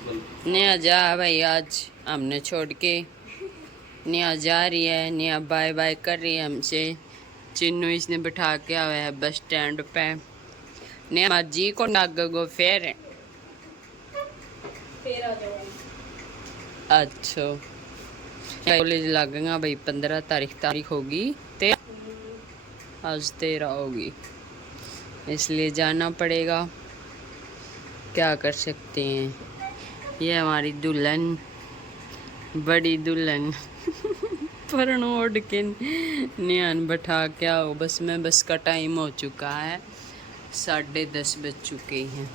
नेहा जा भाई, आज हमने छोड़ के नेहा जा रही है। नेहा बाय बाय कर रही है हमसे। चिन्नू इसने बिठा के आया है बस स्टैंड पे। नेहा जी को नाग गो फिर आ जाओ। अच्छा कॉलेज लगेगा भाई, 15 तारीख होगी। आज 13 होगी, इसलिए जाना पड़ेगा। क्या कर सकते हैं। ये हमारी दुल्हन, बड़ी दुल्हन पर ओढ़ के नियान बैठा के आओ बस में। बस का टाइम हो चुका है, 10:30 बज चुके हैं,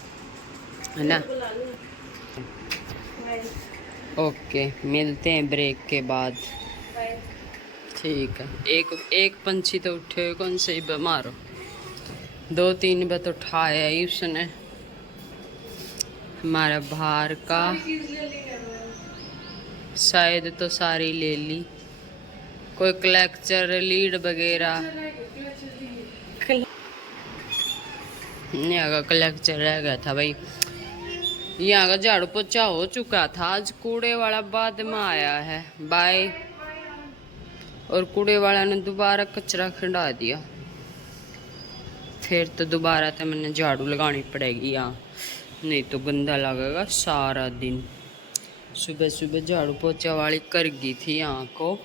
है ना। ओके, मिलते हैं ब्रेक के बाद। ठीक है। एक पंछी तो उठे, कौन से मारो। 2-3 बार तो उठाया ही उसने। हमारा बाहर का शायद तो सारी ले ली, कोई क्लेक्चर लीड वगैरह। यहाँ का क्लेक्चर रह गया था भाई। यहाँ का झाड़ू पोछा हो चुका था, आज कूड़े वाला बाद में आया है बाय। और कूड़े वाला ने दोबारा कचरा खिंडा दिया, फिर तो दोबारा तो मैंने झाड़ू लगानी पड़ेगी यहाँ, नहीं तो गंदा लगेगा सारा दिन। सुबह सुबह झाड़ू पोछा वाली कर गई थी यहाँ को,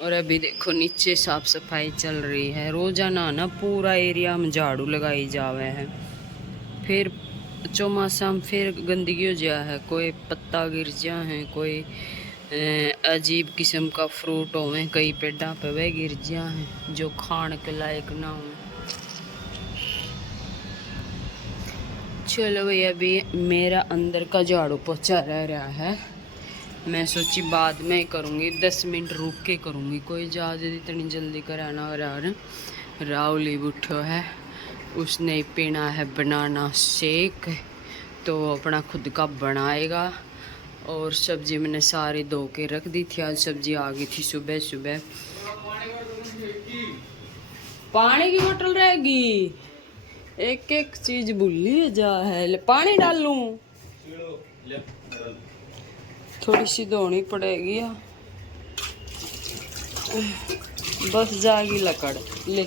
और अभी देखो नीचे साफ सफाई चल रही है। रोजाना ना पूरा एरिया में झाड़ू लगाई जावे है। फिर चौमासा में फिर गंदगी हो जा है, कोई पत्ता गिर जा है, कोई अजीब किस्म का फ्रूट होवे कई पेड़ा पे वह गिर जा है जो खाने के लायक ना हो। चलो भाई, अभी मेरा अंदर का झाड़ू पोछा रह रहा है। मैं सोची बाद में ही करूँगी, 10 मिनट रुक के करूँगी। कोई ज़्यादा इतनी जल्दी कराना हो रहा है। राहुल ही उठो है, उसने पीना है बनाना शेक, तो अपना खुद का बनाएगा। और सब्जी मैंने सारी धो के रख दी थी, आज सब्जी आ गई थी सुबह सुबह। पानी की बोतल रहेगी, एक एक चीज भूली जा है। पानी डाल लूं, थोड़ी सी धोनी पड़ेगी यार। बस जागी लकड़ ले।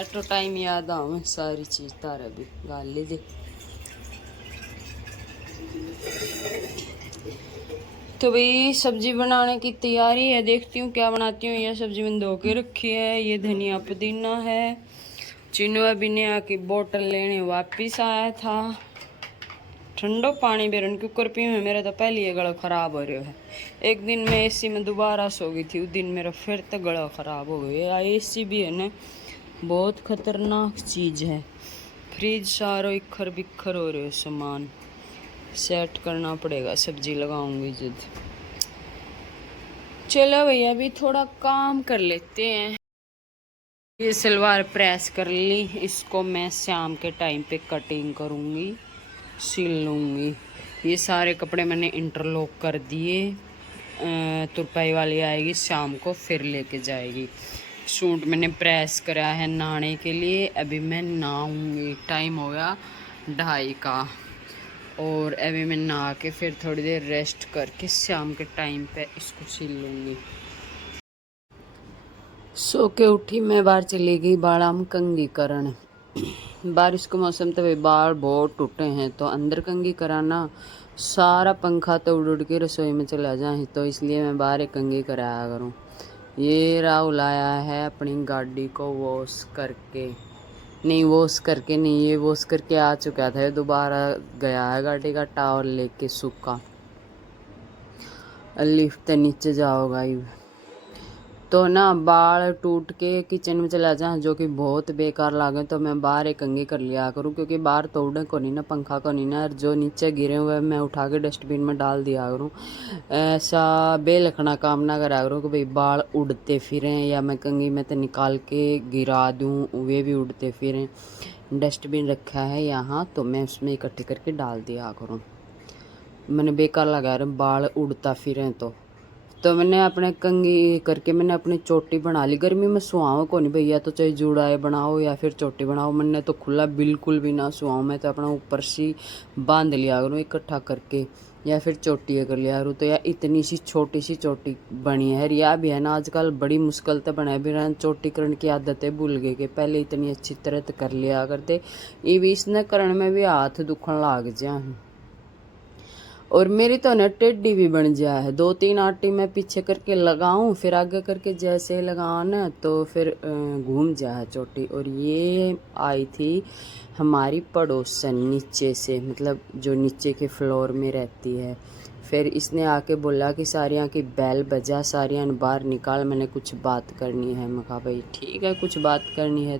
एटो टाइम याद आवे सारी चीज तारे भी गाल लीजिए। तो भाई सब्जी बनाने की तैयारी है, देखती हूँ क्या बनाती हूँ। ये सब्जी मैंने धो के रखी है, ये धनिया पुदीना है। चिन्नू अभी ने आके बोतल लेने वापिस आया था। ठंडो पानी बेरन कुकर पी में, मेरा तो पहले ही गला खराब हो रहा है। एक दिन मैं एसी में दोबारा सो गई थी, उस दिन मेरा फिर तो गला खराब हो गया। एसी भी है ना, बहुत खतरनाक चीज़ है। फ्रिज सारो इखर बिखर हो रहे सामान, सेट करना पड़ेगा। सब्जी लगाऊंगी जब। चलो भैया अभी थोड़ा काम कर लेते हैं। ये सलवार प्रेस कर ली, इसको मैं शाम के टाइम पे कटिंग करूँगी, सिल लूँगी। ये सारे कपड़े मैंने इंटरलॉक कर दिए। तुरपाई वाली आएगी शाम को, फिर लेके जाएगी। सूट मैंने प्रेस करा है नहाने के लिए, अभी मैं नहाऊँगी। टाइम हो गया 2:30 का, और अभी मैं नहा के फिर थोड़ी देर रेस्ट करके शाम के टाइम पे इसको सिल लूँगी। सो के उठी मैं, बाहर चली गई बाड़ा में कंघी करन। बारिश का मौसम तो भाई बाल बहुत टूटे हैं, तो अंदर कंघी कराना, सारा पंखा तो उड़ उड़ के रसोई में चला जाए, तो इसलिए मैं बाहर कंघी कराया करूँ। ये राहुल आया है अपनी गाड़ी को वॉश करके, नहीं वॉश करके नहीं, ये वॉश करके आ चुका था, दोबारा गया है गाड़ी का टावर लेके सूखा। लिफ्ट नीचे जाओगा ये तो ना, बाल टूट के किचन में चला जाए जो कि बहुत बेकार लागे, तो मैं बाहर एक कंघी कर लिया करूँ, क्योंकि बाहर तोड़ने को नहीं ना, पंखा को नहीं ना, जो नीचे गिरे हुए मैं उठा के डस्टबिन में डाल दिया करूँ। ऐसा बेलखना काम ना करा करूँ कि भाई बाल उड़ते फिरें, या मैं कंघी में तो निकाल के गिरा दूँ वे भी उड़ते फिरें। डस्टबिन रखा है यहाँ, तो मैं उसमें इकट्ठे करके डाल दिया करूँ। मैंने बेकार लगा रहा बाल उड़ता फिरें, तो तो मैंने अपने कंघी करके मैंने अपनी चोटी बना ली। गर्मी में सुहाओ को नहीं भैया, तो चाहे जुड़ाए बनाओ या फिर चोटी बनाओ। मैंने तो खुला बिल्कुल भी ना सुहाऊँ, मैं तो अपना ऊपर से बांध लिया करूँ इकट्ठा करके, या फिर चोटी कर लिया करूँ। तो यार इतनी सी छोटी सी चोटी बनी है। रिया भी है ना आजकल बड़ी मुश्किल से बना बिना चोटी करने की आदत है, भूल गए कि पहले इतनी अच्छी तरह तो कर लिया करते। ये भी इसने करण में भी हाथ दुखन लाग जा। और मेरी तो ना टेढ़ी भी बन जा है। 2-3 आटी मैं पीछे करके लगाऊं, फिर आगे करके जैसे लगाओ ना तो फिर घूम जा है चोटी। और ये आई थी हमारी पड़ोसन नीचे से, मतलब जो नीचे के फ्लोर में रहती है। फिर इसने आके बोला कि सारियाँ की बैल बजा, सारियाँ बाहर निकाल, मैंने कुछ बात करनी है। मैं कहा भाई ठीक है, कुछ बात करनी है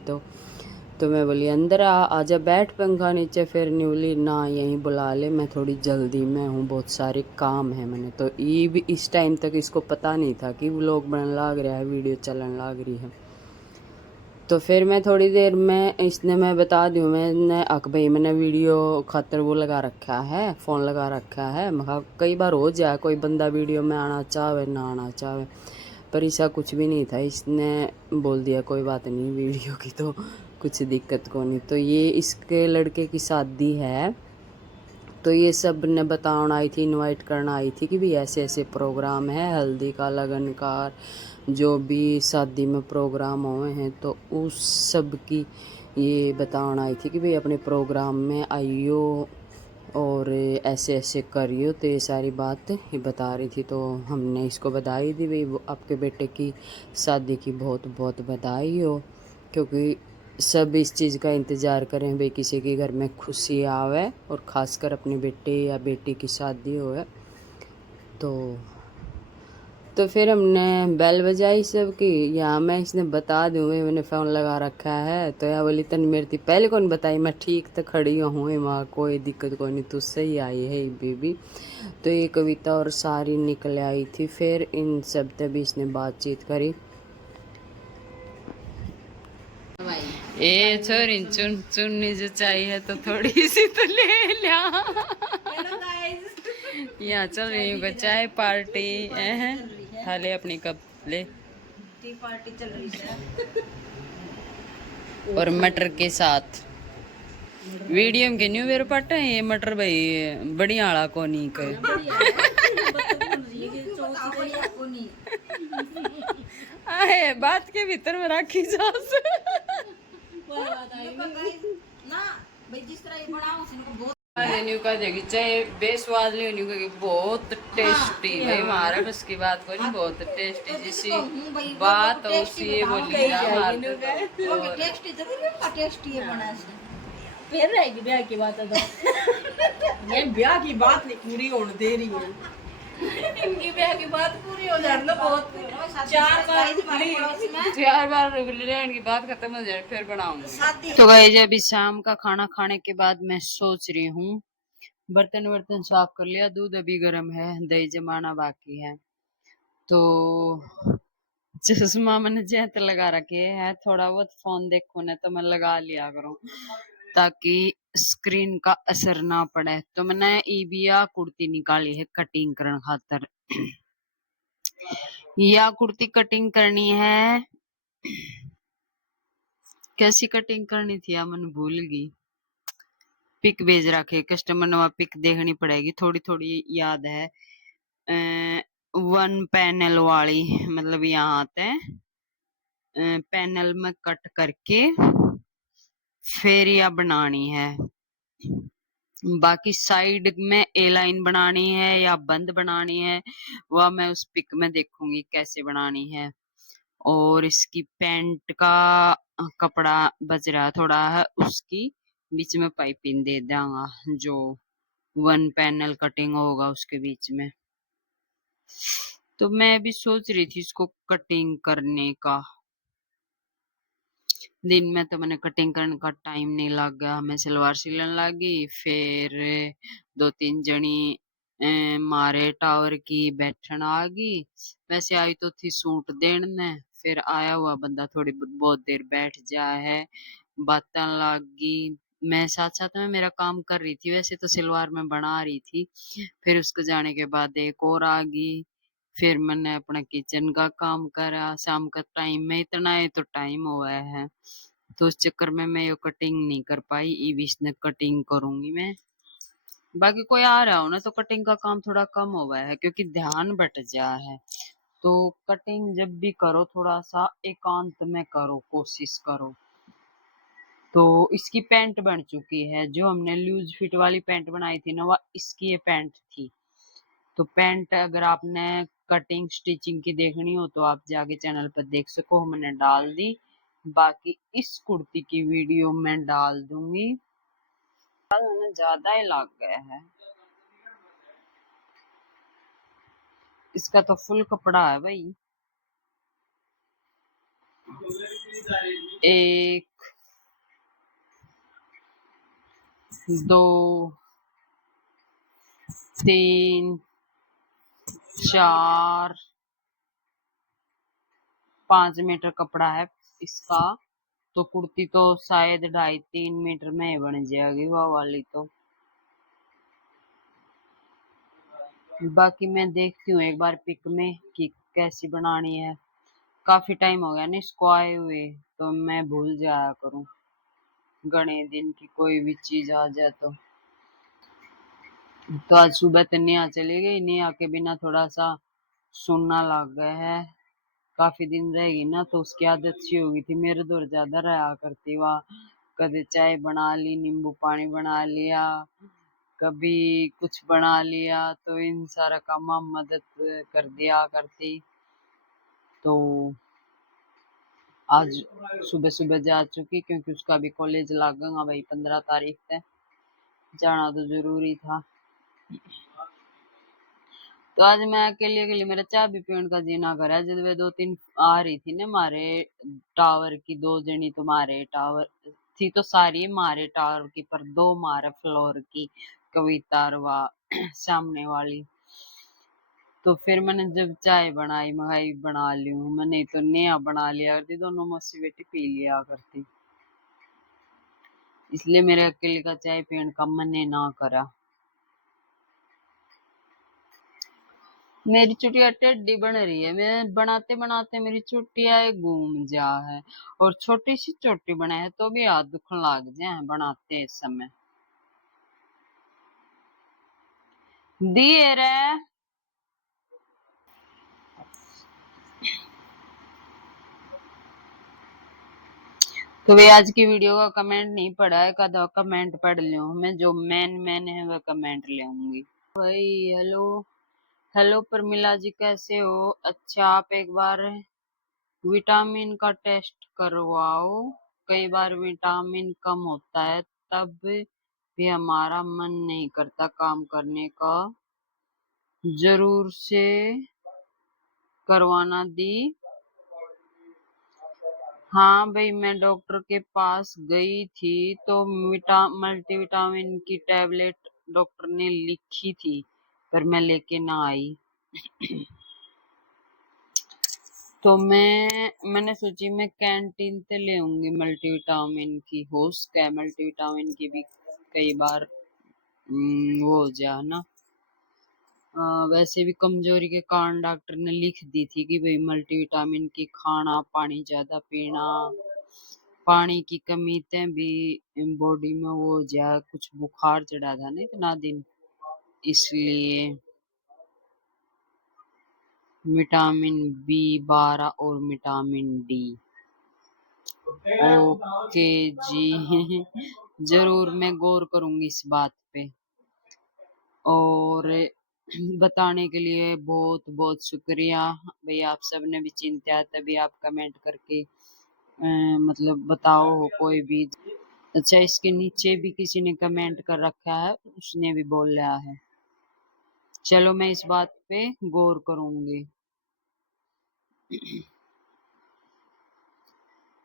तो मैं बोली अंदर आजा बैठ पंखा नीचे। फिर न्यूली ना यहीं बुला ले, मैं थोड़ी जल्दी में हूँ, बहुत सारे काम है। मैंने तो ये भी इस टाइम तक इसको पता नहीं था कि व्लॉग बनने लग रहा है, वीडियो चलने लग रही है। तो फिर मैं थोड़ी देर में इसने मैं बता दूँ, मैंने भाई मैंने वीडियो खातर वो लगा रखा है, फ़ोन लगा रखा है। मैं कई बार हो जाए कोई बंदा वीडियो में आना चाहे ना आना चाहे, पर ऐसा कुछ भी नहीं था। इसने बोल दिया कोई बात नहीं वीडियो की तो कुछ दिक्कत को नहीं। तो ये इसके लड़के की शादी है, तो ये सब ने बताना आई थी, इनवाइट करना आई थी कि भी ऐसे ऐसे प्रोग्राम है, हल्दी का, लगन का, जो भी शादी में प्रोग्राम हुए हैं तो उस सब की ये बताना आई थी कि भाई अपने प्रोग्राम में आइयो और ऐसे ऐसे करियो। तो ये सारी बात ये बता रही थी। तो हमने इसको बधाई दी, भाई आपके बेटे की शादी की बहुत बहुत बधाई हो, क्योंकि सब इस चीज़ का इंतज़ार करें भाई किसी के घर में खुशी आवे और ख़ासकर अपने बेटे या बेटी की शादी होए। तो फिर हमने बेल बजाई सबकी। यहाँ मैं इसने बता दूँ भाई मैंने फ़ोन लगा रखा है, तो यहाँ बोली तन मेरी थी पहले कौन बताई, मैं ठीक तो खड़ी हूँ वहाँ, कोई दिक्कत कोई नहीं, तुझसे ही आई है ये बेबी। तो ये कविता और सारी निकल आई थी। फिर इन सब तभी इसने बातचीत करी। ए छोरी चुन चुन्नी जो चाहिए तो थोड़ी सी तो ले लिया। यहाँ चल रही हूँ चाय पार्टी है, खा ले अपनी कप ले। टी पार्टी चल रही है और मटर के साथ वीडियो के न्यू वेर पट है। ये मटर भाई बढ़िया आला को नहीं कर आए बात के भीतर में राखी जास न्यू का देगी चाहे बेस्वाद ले न्यू का बहुत टेस्टी भाई, हमारा उसकी बात को नहीं बहुत टेस्टी जिसी बात उसी ये बोली टेस्टी जरूर है, टेस्टी है बना से फिर रहेगी ब्याह की बात है तो ये ब्याह की बात नहीं पूरी होने दे रही है। इनकी ब्याह की बात पूरी हो जाए तो बहुत 4 बार की बात खत्म हो जाए फिर बनाऊंगी। तो गाइस अभी शाम का खाना खाने के बाद मैं सोच रही हूँ, बर्तन वर्तन साफ कर लिया, दूध अभी गर्म है, दही जमाना बाकी है। तो चश्मा मैंने जेत लगा रखे है, थोड़ा बहुत फोन देखो ना तो मैं लगा लिया करूँ ताकि स्क्रीन का असर ना पड़े। तो मैंने ईबिया कुर्ती निकाली है कटिंग करने खातर। या कुर्ती कटिंग करनी है, कैसी कटिंग करनी थी यार मैंने भूल गई। पिक भेज रखे कस्टमर ने, पिक देखनी पड़ेगी, थोड़ी थोड़ी याद है। 1 पैनल वाली, मतलब यहाँ आते हैं पैनल में कट करके फिर या बनानी है। बाकी साइड में ए लाइन बनानी है या बंद बनानी है वह मैं उस पिक में देखूंगी कैसे बनानी है। और इसकी पैंट का कपड़ा बच रहा थोड़ा है, उसकी बीच में पाइपिंग दे दूंगा, जो 1 पैनल कटिंग होगा उसके बीच में। तो मैं भी सोच रही थी इसको कटिंग करने का। दिन में तो मैंने कटिंग करने का टाइम नहीं लग गया, मैं सलवार सिलन लगी। फिर 2-3 जनी मारे टावर की बैठन आ गई, वैसे आई तो थी सूट देने। फिर आया हुआ बंदा थोड़ी बहुत देर बैठ जा है, बातें लग गई। मैं साथ साथ में मेरा काम कर रही थी, वैसे तो सलवार में बना रही थी। फिर उसको जाने के बाद एक और आ गई, फिर मैंने अपना किचन का काम करा। शाम का टाइम में इतना है तो टाइम हुआ है, तो उस चक्कर में मैं ये कटिंग नहीं कर पाई। ई बीच ने कटिंग करूंगी मैं। बाकी कोई आ रहा हो ना तो कटिंग का काम थोड़ा कम हुआ है, क्योंकि ध्यान बट जा है। तो कटिंग जब भी करो थोड़ा सा एकांत में करो, कोशिश करो। तो इसकी पैंट बन चुकी है, जो हमने लूज फिट वाली पैंट बनाई थी ना, वह इसकी ये पैंट थी। तो पैंट अगर आपने कटिंग स्टिचिंग की देखनी हो तो आप जाके चैनल पर देख सको, मैंने डाल दी। बाकी इस कुर्ती की वीडियो मैं डाल दूंगी। ज्यादा ही लग गया है, इसका तो फुल कपड़ा है भाई। एक, दो, तीन, चार, 5 मीटर कपड़ा है इसका। तो कुर्ती तो शायद 2.5-3 मीटर में ही बन जाएगी वह वाली तो। बाकी मैं देखती हूँ एक बार पिक में कि कैसी बनानी है। काफी टाइम हो गया ना इसको आए हुए, तो मैं भूल जाया करूँ घने दिन की कोई भी चीज आ जाए तो आज सुबह तो नेहा चली गई। नेहा के बिना थोड़ा सा सुनना लग गया है। काफी दिन रहेगी ना तो उसकी आदत सी होगी थी, मेरे दूर ज्यादा रहा करती। वह कभी चाय बना ली, नींबू पानी बना लिया, कभी कुछ बना लिया, तो इन सारा काम मदद कर दिया करती। तो आज सुबह सुबह जा चुकी, क्योंकि उसका भी कॉलेज लगेगा भाई 15 तारीख तक, जाना तो जरूरी था। तो आज मैं अकेले अकेले, मेरा चाय भी पीने का जी ना करा। जब वे 2-3 आ रही थी ना मारे टावर की, 2 जनी तो मारे टावर थी, तो सारी मारे टावर की, पर 2 मारे फ्लोर की, कविता और सामने वाली। तो फिर मैंने जब चाय बनाई, मैं बना ली हूँ मैंने, तो नया बना लिया करती, दोनों मौसी बेटी पी लिया करती। इसलिए मेरे अकेले का चाय पीने का मन ना करा। मेरी चुटिया टेढ़ी बन रही है, मैं बनाते बनाते मेरी चुटिया घूम जा है। और छोटी सी चोटी बनाए है तो भी हाथ दुखने लग जाए बनाते समय। दिए रे। तो वे आज की वीडियो का कमेंट नहीं पढ़ा है, कदा कमेंट पढ़ लियो मैं, जो मेन मेन है वह कमेंट लेऊंगी भाई। हेलो, हेलो प्रमिला जी, कैसे हो? अच्छा, आप एक बार विटामिन का टेस्ट करवाओ। कई बार विटामिन कम होता है, तब भी हमारा मन नहीं करता काम करने का। जरूर से करवाना दी। हाँ भाई, मैं डॉक्टर के पास गई थी तो मल्टीविटामिन की टैबलेट डॉक्टर ने लिखी थी, पर मैं लेके ना आई। तो मैंने सोची मैं कैंटीन से ले आऊंगी मल्टीविटामिन की। हो सके मल्टीविटामिन की भी कई बार वो हो जाए ना। वैसे भी कमजोरी के कारण डॉक्टर ने लिख दी थी कि भाई मल्टीविटामिन की खाना, पानी ज्यादा पीना। पानी की कमी ते भी बॉडी में वो हो जाए, कुछ बुखार चढ़ा था ना इतना दिन, इसलिए विटामिन B12 और विटामिन डी। ओके जी जरूर मैं गौर करूंगी इस बात पे। और बताने के लिए बहुत बहुत शुक्रिया भाई। आप सबने भी चिंता है तभी आप कमेंट करके मतलब बताओ कोई भी। अच्छा, इसके नीचे भी किसी ने कमेंट कर रखा है, उसने भी बोल रहा है। चलो मैं इस बात पे गौर करूंगी।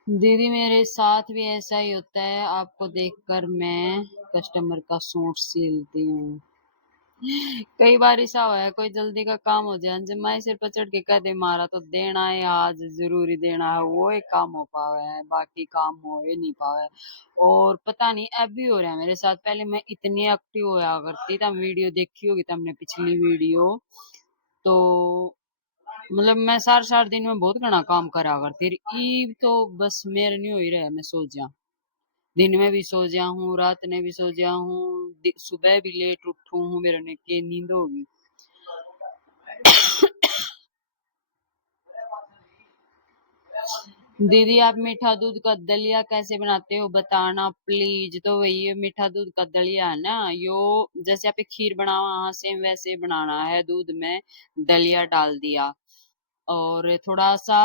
दीदी मेरे साथ भी ऐसा ही होता है, आपको देखकर मैं कस्टमर का सूट सिलती हूँ। कई बार ऐसा हुआ है, कोई जल्दी का काम हो जाए, जब मैं सिर पर चढ़ के कह दे मारा तो देना है आज, जरूरी देना है, वो एक काम हो पावा है, बाकी काम हो ही नहीं पावा है। और पता नहीं अब भी हो रहा है मेरे साथ। पहले मैं इतनी एक्टिव होया करती था, वीडियो देखी होगी तुमने पिछली वीडियो तो। मतलब मैं सार सार दिन में बहुत घना काम करा करती ई तो बस मेरे नहीं हो ही रहा, मैं सो जा, दिन में भी सो जा हूँ, रात में भी सो जा हूँ, सुबह भी लेट उठू हूँ, मेरे ने के नींद होगी। दीदी आप मीठा दूध का दलिया कैसे बनाते हो बताना प्लीज। तो वही मीठा दूध का दलिया है ना, यो जैसे आप खीर बनाओ हाँ सेम वैसे बनाना है। दूध में दलिया डाल दिया और थोड़ा सा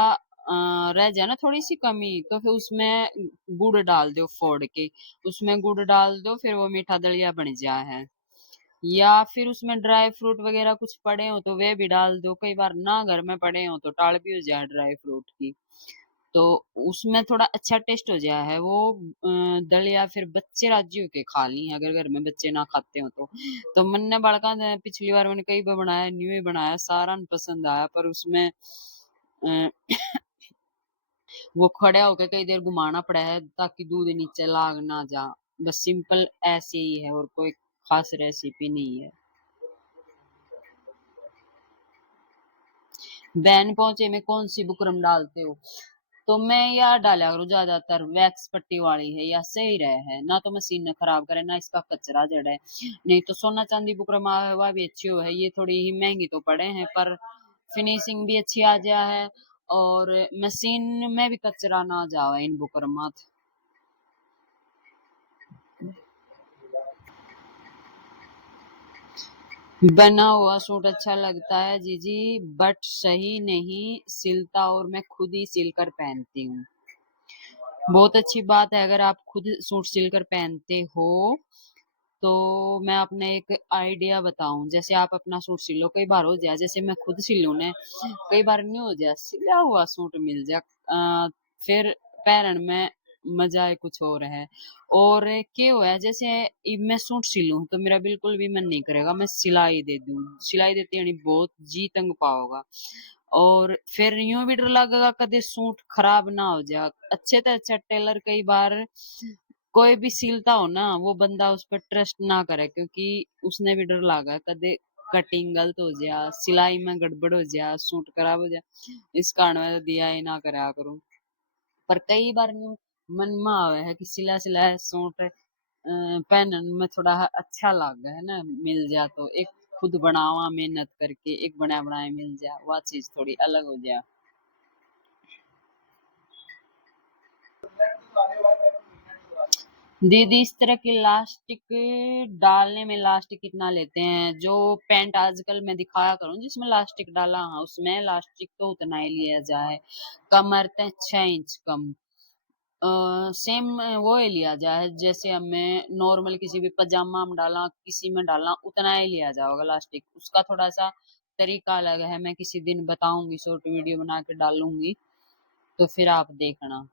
रह जाए ना थोड़ी सी कमी, तो फिर उसमें गुड़ डाल दो फोड़ के, उसमें गुड़ डाल दो, फिर वो मीठा दलिया बन जाया है। या फिर उसमें ड्राई फ्रूट वगैरह कुछ पड़े हो तो वे भी डाल दो, कई बार ना घर में पड़े हो तो टाल भी हो जाए ड्राई फ्रूट की, तो उसमें थोड़ा अच्छा टेस्ट हो जाया है वो। दलिया फिर बच्चे राजी होके खा ली, अगर घर में बच्चे ना खाते हो तो मन ने बड़का पिछली बार मैंने कई बार बनाया, न्यू ही बनाया, सारा न पसंद आया, पर उसमें अ, वो खड़ा होके कई देर घुमाना पड़ा है ताकि दूध नीचे लाग ना जा। बस सिंपल ऐसे ही है और कोई खास रेसिपी नहीं है। बैन पहुंचे में कौन सी बुकरम डालते हो? तो मैं यार डाला करूँ ज्यादातर वैक्स पट्टी वाली है, या सही रहे है ना, तो मशीन ने खराब करे ना इसका कचरा जड़े, नहीं तो सोना चांदी बुकरम हुआ भी अच्छी हो है, ये थोड़ी ही महंगी तो पड़े हैं पर फिनिशिंग भी अच्छी आ जा है और मशीन में भी कचरा ना जावे इन बुकरमात। बना हुआ सूट अच्छा लगता है जीजी, बट सही नहीं सिलता और मैं खुद ही सिलकर पहनती हूँ। बहुत अच्छी बात है अगर आप खुद सूट सिलकर पहनते हो, तो मैं अपने एक आइडिया बताऊं, जैसे आप अपना सूट सिलो, कई बार हो जाए जैसे मैं खुद सिलूं ने, कई बार नहीं हो जाए सिला हुआ सूट मिल जाए, फिर पहनने में मजा है कुछ और है। और क्या हुआ है जैसे मैं सूट सिलूं तो मेरा बिल्कुल भी मन नहीं करेगा मैं सिलाई दे दूं, सिलाई देते यानी बहुत जी तंग पाओगा, और फिर यूं भी डर लगेगा कभी सूट खराब ना हो जाए। अच्छे से अच्छा टेलर कई बार कोई भी सिलता हो ना वो बंदा उस पर ट्रस्ट ना करे, क्योंकि उसने भी डर लगा कदे कटिंग गलत हो जाए, सिलाई में गड़बड़ हो जाए, सूट खराब हो जाए, इस कारण मैं तो दिया ही ना करा करूं। पर कई बार यूं मन में आवे है कि सिला सिला सूट पहनन में थोड़ा अच्छा लगे है ना, मिल जाए तो एक खुद बनावा मेहनत करके एक बना बनाए मिल जाए, वह चीज थोड़ी अलग हो जाए। दीदी इस तरह की लास्टिक डालने में लास्टिक कितना लेते हैं? जो पैंट आजकल मैं दिखाया करूं जिसमें लास्टिक डाला, हाँ उसमें लास्टिक तो उतना ही लिया जाए, कमर तक 6 इंच कम। सेम वो ही लिया जाए जैसे हमें नॉर्मल किसी भी पजामा में डालना किसी में डालना उतना ही लिया जाएगा लास्टिक, उसका थोड़ा सा तरीका अलग है, मैं किसी दिन बताऊंगी, शॉर्ट वीडियो बना के डालूंगी तो फिर आप देखना।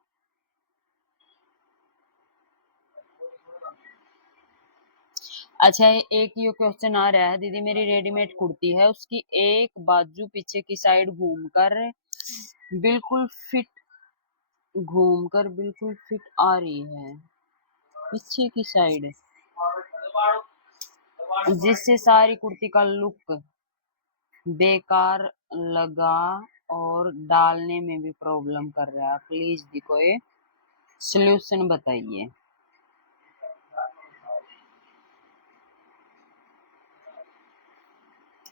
अच्छा एक ये क्वेश्चन आ रहा है दीदी, मेरी रेडीमेड कुर्ती है उसकी एक बाजू पीछे की साइड बिल्कुल फिट घूमकर बिल्कुल फिट आ रही है पीछे की साइड, जिससे सारी कुर्ती का लुक बेकार लगा और डालने में भी प्रॉब्लम कर रहा है, प्लीज दी कोई सल्यूशन बताइए।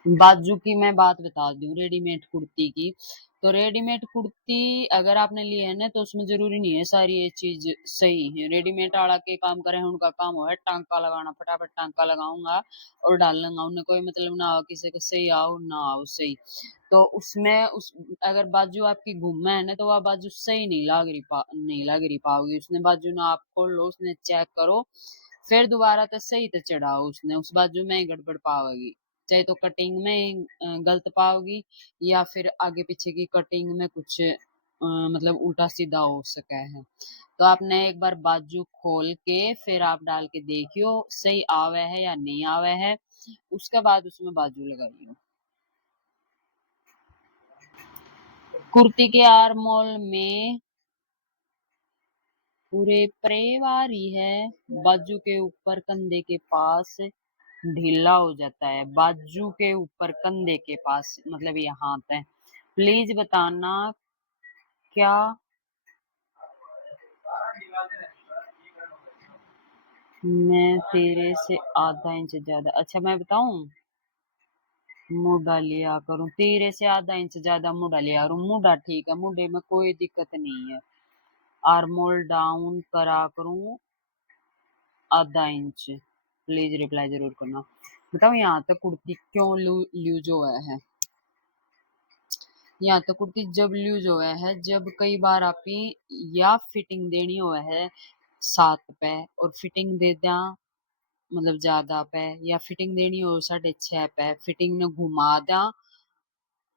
बाजू की मैं बात बता दूं रेडीमेड कुर्ती की, तो रेडीमेड कुर्ती अगर आपने ली है ना तो उसमें जरूरी नहीं है सारी ये चीज सही है, रेडीमेड वाला के काम करे हैं उनका काम हो है टांका लगाना, फटाफट टांका लगाऊंगा और डाल लूंगा, उन्हें कोई मतलब ना हो किसी को सही आओ ना आओ सही, तो उसमें उस अगर बाजू आपकी घूमे है ना तो वह बाजू सही नहीं लग रही पाओगी, उसने बाजू ना आप खोल लो उसने चेक करो फिर दोबारा तो सही तो चढ़ाओ, उसने उस बाजू में ही गड़बड़ पाओगी, चाहे तो कटिंग में गलत पाओगी या फिर आगे पीछे की कटिंग में कुछ मतलब उल्टा सीधा हो सका है, तो आपने एक बार बाजू खोल के फिर आप डाल के देखियो सही आवे है या नहीं आवे है, उसके बाद उसमें बाजू लगाइयो। कुर्ती के आर्मोल में पूरे परेवारी है, बाजू के ऊपर कंधे के पास ढीला हो जाता है, बाजू के ऊपर कंधे के पास मतलब ये हाथ है, प्लीज बताना क्या मैं तेरे से आधा इंच ज्यादा, अच्छा मैं बताऊं, मुड़ा लिया करूं तेरे से आधा इंच ज्यादा, मुड़ा लिया करूं, मुड़ा ठीक है, मुड़े में कोई दिक्कत नहीं है, आर्मोल डाउन करा करूं आधा इंच, प्लीज रिप्लाई जरूर करना। बताओ यहाँ तक कुर्ती क्यों लूज हुआ है, यहाँ तक कुर्ती जब लूज हुआ है जब कई बार आप या फिटिंग देनी हुआ है 7 पे और फिटिंग दे दिया मतलब ज्यादा पे, या फिटिंग देनी हो 6.5 पे, फिटिंग ने घुमा दिया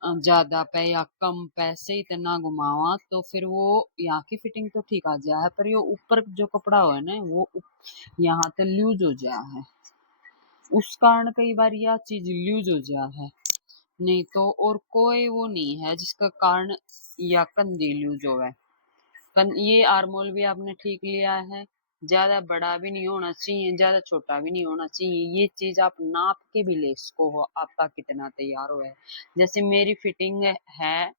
ज्यादा पे या कम पैसे इतना घुमावा तो फिर वो यहाँ की फिटिंग तो ठीक आ जाए है, पर ये ऊपर जो कपड़ा हो है ना वो यहाँ तक लूज हो जाया है, उस कारण कई बार यह चीज लूज हो जाया है, नहीं तो और कोई वो नहीं है जिसका कारण या कंधी लूज हो है। ये आर्मोल भी आपने ठीक लिया है, ज्यादा बड़ा भी नहीं होना चाहिए, ज्यादा छोटा भी नहीं होना चाहिए, ये चीज आप नाप के भी ले इसको हो आपका कितना तैयार हुआ है। जैसे मेरी फिटिंग है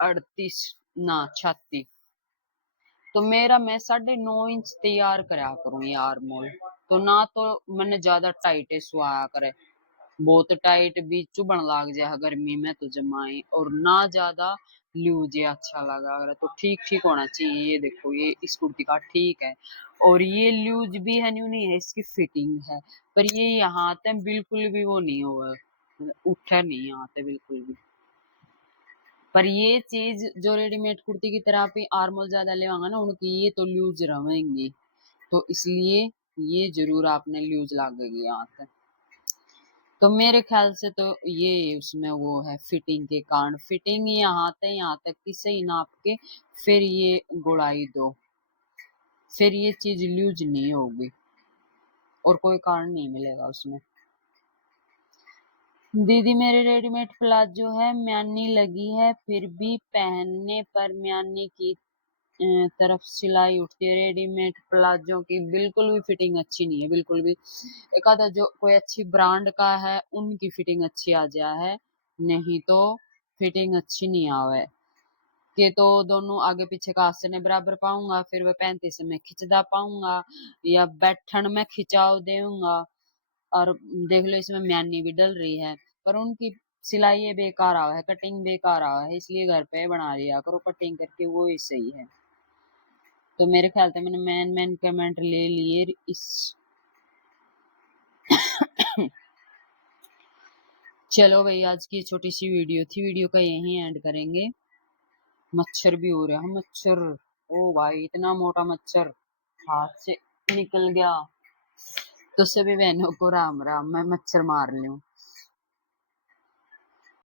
38 ना 36, तो मेरा मैं 9.5 इंच तैयार करा करूँ ये आर्मोल, तो ना तो मैंने ज्यादा टाइट सुहाया करे, बहुत टाइट भी चुभन लग जाए गर्मी में तो जमाए, और ना ज्यादा लूज है अच्छा लगा अगर, तो ठीक ठीक होना चाहिए। ये देखो ये इस कुर्ती का ठीक है, और ये लूज भी है नहीं है, इसकी फिटिंग है, पर ये यहाँ तक बिल्कुल भी वो नहीं हुआ, उठा नहीं यहाँ तक बिल्कुल भी। पर ये चीज जो रेडीमेड कुर्ती की तरह पे आर्मोल ज्यादा लेवांगा ना उनकी ये तो लूज रहेंगी, तो इसलिए ये जरूर आपने लूज लागेगी यहाँ तक, तो मेरे ख्याल से तो ये उसमें वो है फिटिंग के कारण, फिटिंग यहाँ तक कि सही नाप के फिर ये गुड़ाई दो, फिर ये चीज लूज नहीं होगी और कोई कारण नहीं मिलेगा उसमें। दीदी मेरे रेडीमेड प्लाजो है म्यानी लगी है फिर भी पहनने पर म्यानी की तरफ सिलाई उठती है, रेडीमेड प्लाजो की बिल्कुल भी फिटिंग अच्छी नहीं है बिल्कुल भी, एक आधा जो कोई अच्छी ब्रांड का है उनकी फिटिंग अच्छी आ जाए है, नहीं तो फिटिंग अच्छी नहीं आवे के तो दोनों आगे पीछे का आसने बराबर पाऊंगा, फिर वह 35 में खिंचदा पाऊंगा या बैठन में खिंचाव देऊंगा, और देख लो इसमें म्यानी भी डल रही है, पर उनकी सिलाई ये बेकार आवा है, कटिंग बेकार आवा है, इसलिए घर पे बना लिया करो कटिंग करके, वो ही सही है। तो मेरे ख्याल से मैंने मैन कमेंट ले लिए इस चलो भाई आज की छोटी सी वीडियो थी, वीडियो का यहीं एंड करेंगे। मच्छर भी हो रहा है, मच्छर ओ भाई इतना मोटा मच्छर हाथ से निकल गया, तो सभी बहनों को राम राम, मैं मच्छर मार लूं।